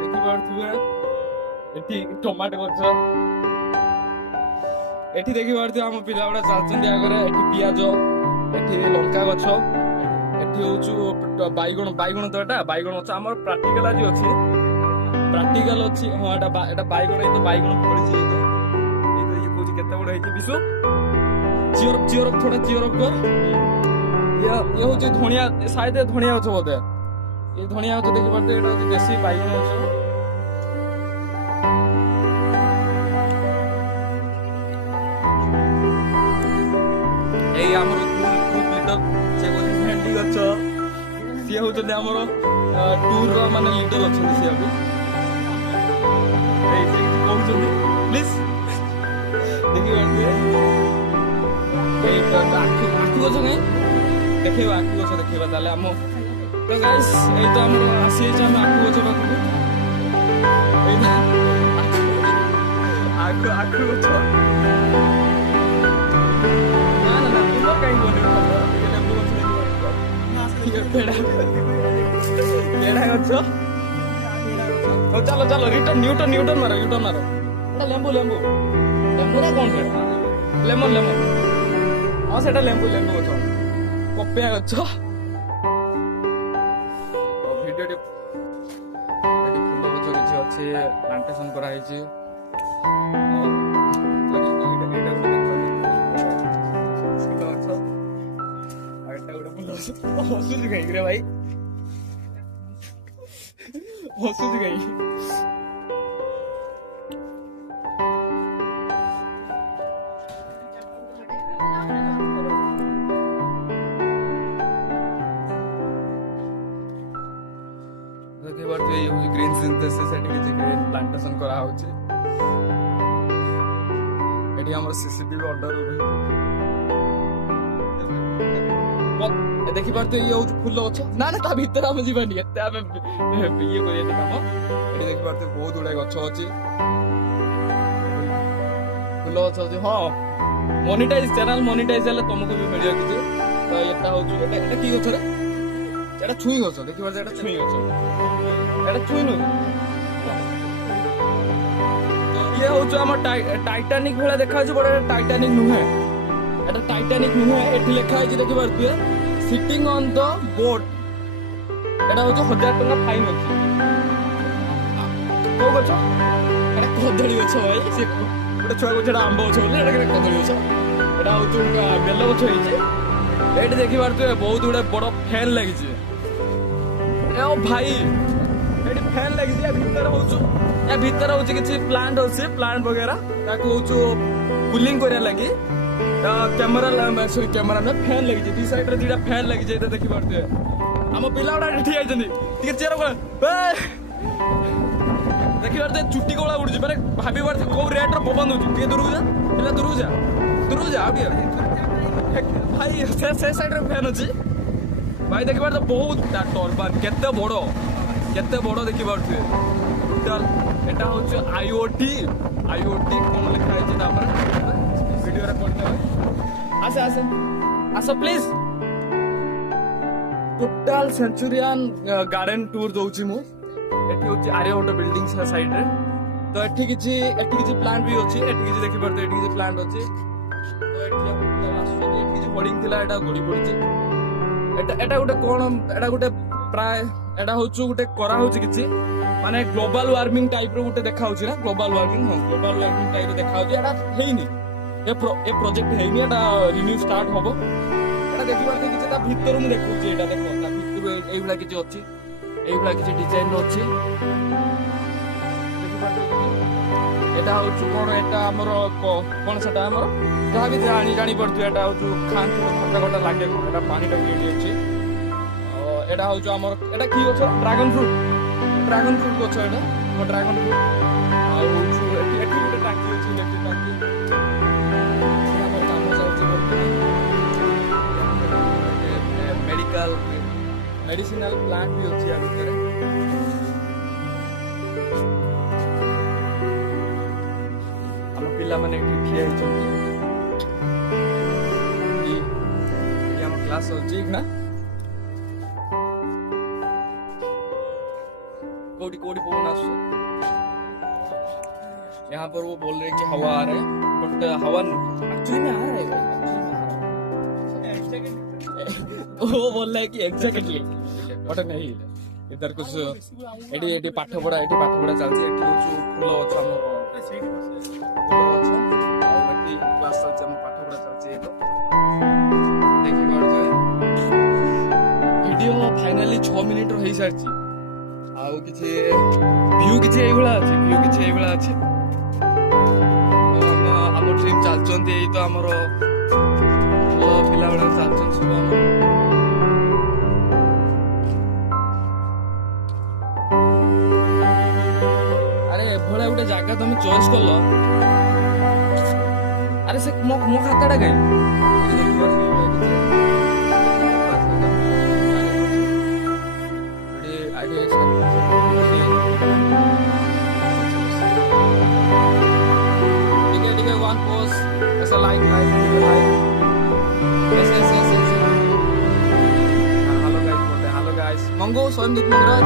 ଦେଖିପାରୁଥିବେ ଏଠି ଟମାଟୋ ଗଛ, ଏଠି ଦେଖିପାରୁଥିବେ ଆମ ପିଲା ଗୁଡା ଚାଲୁଛନ୍ତି ଆଗରେ। ଏଠି ପିଆଜ, ଏଠି ଲଙ୍କା ଗଛ, ଏଠି ହଉଛୁ ବାଇଗଣ। ବାଇଗଣ ତ ଏଟା ବାଇଗଣ ଗଛ ଆମର ପ୍ରାକ୍ଟିକାଲ ଆଜି ଅଛି। ପ୍ରାକ୍ଟିକାଲ ଅଛି। ହଁ ଏଟା ବାଇଗଣ। ଏଇ ତ ବାଇଗଣ ପଡିଛି। ଏଇ ତ ଇଏ କହୁଛି କେତେ ବଡ ହେଇଛି ବିଶୁ। ଚିଓର ଥୋड़ा ଚିଓର କର। ଇଏ ହଉଛି ଧଣିଆ, ସାୟଦ ଧଣିଆ ଗଛ ବୋଧେ। এই ধনিয়া গছ ଦେଖିପାରୁଥିବେ ଏଟା ହଉଛି ଦେଶୀ ବାଇଗଣ ଗଛ। ଏଇ ଆମର ଗ୍ରୁପ ଲିଡର ସେ କହୁଛନ୍ତି ଭେଣ୍ଡି ଗଛ। ସିଏ ହଉଛନ୍ତି ଆମର ଟୁର ର ମାନେ ଲିଡର ଅଛନ୍ତି। ସିଏ ବି ଏଇ ସେ କିଛି କହୁଛନ୍ତି ପ୍ଲିଜ ଦେଖିପାରୁଥିବେ। ଏଇ ଆଖୁ ଗଛ କାଇଁ ଦେଖେଇବା, ଆଖୁ ଗଛ ଦେଖେଇବା ତାହେଲେ ଆମ। ତ ଗାଇସ୍ ଏଇ ତ ଆମର ଆସିଯାଇଛି ଆମେ ଆଖୁ ଗଛ ପାଖକୁ। ଏଇଟା ଆଖୁ ଗଛ। ନା ତୁମର କାହିଁକି ବନେଇବ? ଲେମ୍ବୁ ଗଛ ପେଡା ଗଛ। ହଉ ଚାଲ ନ୍ୟୁଟନ ମାର। ଏଟା ଲେମ୍ବୁ ନା କଣ ସେଟା? ଲେମନ। ହଁ ସେଟା ଲେମ୍ବୁ ଗଛ। ପପିଆ ଗଛ। ଭିଡିଓଟି ଏଠି ଫୁଲ ଗଛ କିଛି ଅଛି, ପ୍ଲାଣ୍ଟେସନ କରାହେଇଛି। ହସୁଛି କାହିଁକି ରେ ଭାଇ? ହସୁଛି କାହିଁକି? ଦେଖିପାରୁଥିବେ ଏଇ ହଉଛି ଗ୍ରୀନ ସିନ୍ଥେସିସ୍। ଏଠି କିଛି ଗ୍ରୀନ ପ୍ଲାଣ୍ଟେସନ କରାହଉଛି। ଏଠି ଆମର ସିସିଟିଭି ଅର୍ଡର ଦେଖିପାରୁଥିବେ। ଇଏ ହଉଛି ଫୁଲ ଗଛ। ନା ତା ଭିତରେ ଆମେ ଯିବାନି, ଏତେ ଆମେ ଇଏ କରିବାନି କାମ। ଏଠି ଦେଖିପାରୁଥିବେ ବହୁତ ଗୁଡାଏ ଗଛ ଅଛି, ଫୁଲ ଗଛ ଅଛି। ହଁ ଚ୍ୟାନେଲ ମନିଟାଇଜ ହେଲେ ତମକୁ ବି ମିଳିବ କିଛି। ତ ଏଟା ହଉଛି ଏଟା କି ଗଛରେ? ଏଟା ଛୁଇଁ ଗଛ। ଦେଖିପାରୁଥିବେ ଏଟା ଛୁଇଁ ଗଛ। ଏଟା ଛୁଇଁ ନୁହେଁ। ଇଏ ହଉଛି ଆମର ଟାଇଟାନିକ ଭଳିଆ ଦେଖାଯାଉଛି, ବଟ ଏଟା ଟାଇଟାନିକ ନୁହେଁ। ଏଟା ଟାଇଟାନିକ ନୁହେଁ। ଏଠି ଲେଖା ହେଇଛି ଦେଖିପାରୁଥିବେ ସିଟିଂ ଅନ୍ ଦ ବୋଟ। ଏଟା ହଉଛି 1000 ଟଙ୍କା ଫାଇନ ଅଛି। କୋଉ ଗଛ? ଏଟା କଦଳୀ ଗଛ ଭାଇ। ସେ ଗୋଟେ ଛୁଆ ଗଛ, ଏଟା ଆମ୍ବ ଗଛ ବୋଲି। ଏଟା କଦଳୀ ଗଛ। ଏଟା ହଉଛି ବେଲ ଗଛ ହେଇଛି। ଏଇଠି ଦେଖିପାରୁଥିବେ ବହୁତ ଗୁଡେ ବଡ ଫ୍ୟାନ ଲାଗିଛି। ଏ ଭାଇ ଏଠି ଫ୍ୟାନ ଲାଗିଛି। ୟା ଭିତରେ ହଉଛି କିଛି ପ୍ଲାଣ୍ଟ ଅଛି, ପ୍ଲାଣ୍ଟ ବଗେରା। ତାକୁ ହଉଛି କୁଲିଂ କରିବା ଲାଗି କ୍ୟାମେରା ନା ଫ୍ୟାନ ଲାଗିଛି। ଦି ସାଇଡରେ ଦିଟା ଫ୍ୟାନ ଲାଗିଛି। ଏଇଟା ଦେଖିପାରୁଥିବେ। ଆମ ପିଲା ଗୁଡା ଏଠି ଠିଆ ହେଇଛନ୍ତି। ଟିକେ ଚେର ଦେଖିପାରୁଥିବେ ଚୁଟି କଳା ଉଡୁଛି। ମାନେ ଭାବି ପାରୁଥିବେ କୋଉ ରେଟର ପବନ ଦଉଛି। ଟିକେ ଦୂରକୁ ଯା ପିଲା, ଦୂରକୁ ଯା ଆଉ ଟିକେ ଭାଇ। ସେ ସାଇଡରେ ଫ୍ୟାନ ଅଛି ଭାଇ। ଦେଖିପାରୁଥିବେ ବହୁତ ଟର୍ବାନ କେତେ ବଡ ଦେଖିପାରୁଥିବେ। ଟୋଟାଲ ଏଟା ହଉଛି ଆଇଓଟି କଣ ଲେଖା ହେଇଛି ତାପରେ ଭିଡିଓରେ ପଢିଦେବେ। ଆସ please. Total Centurion garden tour ଦଉଛି ମୁଁ। ଏଠି ହଉଛି ଆର୍ଯ୍ୟଭଟ୍ଟ ବିଲ୍ଡିଂ ସାଇଡରେ। ତ ଏଠି କିଛି ପ୍ଲାଣ୍ଟ ବି ଅଛି। ଏଠି କିଛି ଦେଖିପାରୁଥିବେ ଏଠି କିଛି ପ୍ଲାଣ୍ଟ ଅଛି। ତ ଏଠି ଆସୁଛନ୍ତି। ଏଠି କିଛି ହୋର୍ଡିଂ ଥିଲା, ଏଟା ଗଳି ପଡିଛି। ଏଟା ଗୋଟେ କଣ? ଏଟା ଗୋଟେ ପ୍ରାୟ ଏଟା ହଉଛି ଗୋଟେ କରାହଉଛି କିଛି ମାନେ ଗ୍ଲୋବାଲ ୱାର୍ମିଂ ଟାଇପର ଗୋଟେ ଦେଖାଉଛି ନା। ଗ୍ଲୋବାଲ ୱାର୍ମିଂ ଟାଇପର ଦେଖାଉଛି। ଏଟା ହେଇନି, ଏ ପ୍ରୋଜେକ୍ଟ ହେଇନି। ଏଟା ରିନ୍ୟୁ ଷ୍ଟାର୍ଟ ହବ। ଏଟା ଦେଖିପାରୁଥିବେ କିଛି ତା ଭିତରୁ ମୁଁ ଦେଖଉଛି। ଏଇଟା ଦେଖ ତା ଭିତରୁ ଏଇଭଳିଆ କିଛି ଅଛି। ଏଇଭଳିଆ କିଛି ଡିଜାଇନ ଅଛି। ଏଟା ହଉଛି କଣ? ଏଟା ଆମର କଣ ସେଟା ଆମର ଯାହାବି ଜାଣିପାରୁଥିବେ। ଏଟା ହଉଛି ଖାଆନ୍ତି ଖଟା ଲାଗେ। ଏଟା ପାଣିଟା ପିଉଟି ଅଛି। ଏଟା ହଉଛି ଆମର ଏଟା କି ଗଛ? ଡ୍ରାଗନ ଫ୍ରୁଟ ଗଛ। ଏଟା ଡ୍ରାଗନ ଫ୍ରୁଟ। ଆଉ ହଉଛି ଏଠି ଗୋଟେ ଟାଙ୍କି ଅଛି, ଇଲେକ୍ଟ୍ରିକ ଟାଙ୍କି। ଆମର କାମ ଚାଲିଛି ମେଡିସିନାଲ ପ୍ଲାଣ୍ଟ ବି ଅଛି ୟା ଭିତରେ। ଆମ ପିଲାମାନେ ଏଠି ଠିଆ ହେଇଛନ୍ତି। ଆମ କ୍ଲାସ ହଉଛି ନା। कोडी कोडी पवन आसु यहाँ पर वो बोल रहे हैं कि हवा आ रहा है बट हवा एक्चुअली में आ रहा है वो बोल रहा है कि एग्जैक्टली बट नहीं इधर कुछ एटी एटी पाठ पढ़ा चलती एटी होछु फुल गछ हमर क्लास चलती हम पाठ पढ़ा चलती एतो देखि पारछे वीडियो फाइनली 6 मिनिट रो हेई सारची आउ किछि व्यू किछि एइबळा अछि ଆମ ड्रीम ଚାଲଛନ୍ତି ଏଇ ତ ଆମର ପିଲାବେଳେ ଚାଲଛନ୍ତି ସବୁ ଆରେ ଏଭଳିଆ ଗୋଟେ ଜାଗା ତମେ ଚଏସ୍ କଲ ଆରେ ସେ ମୋ ଖାତାଟା କାଇଁ one post as a like yes hello guys Mongo Soimjit Mangraj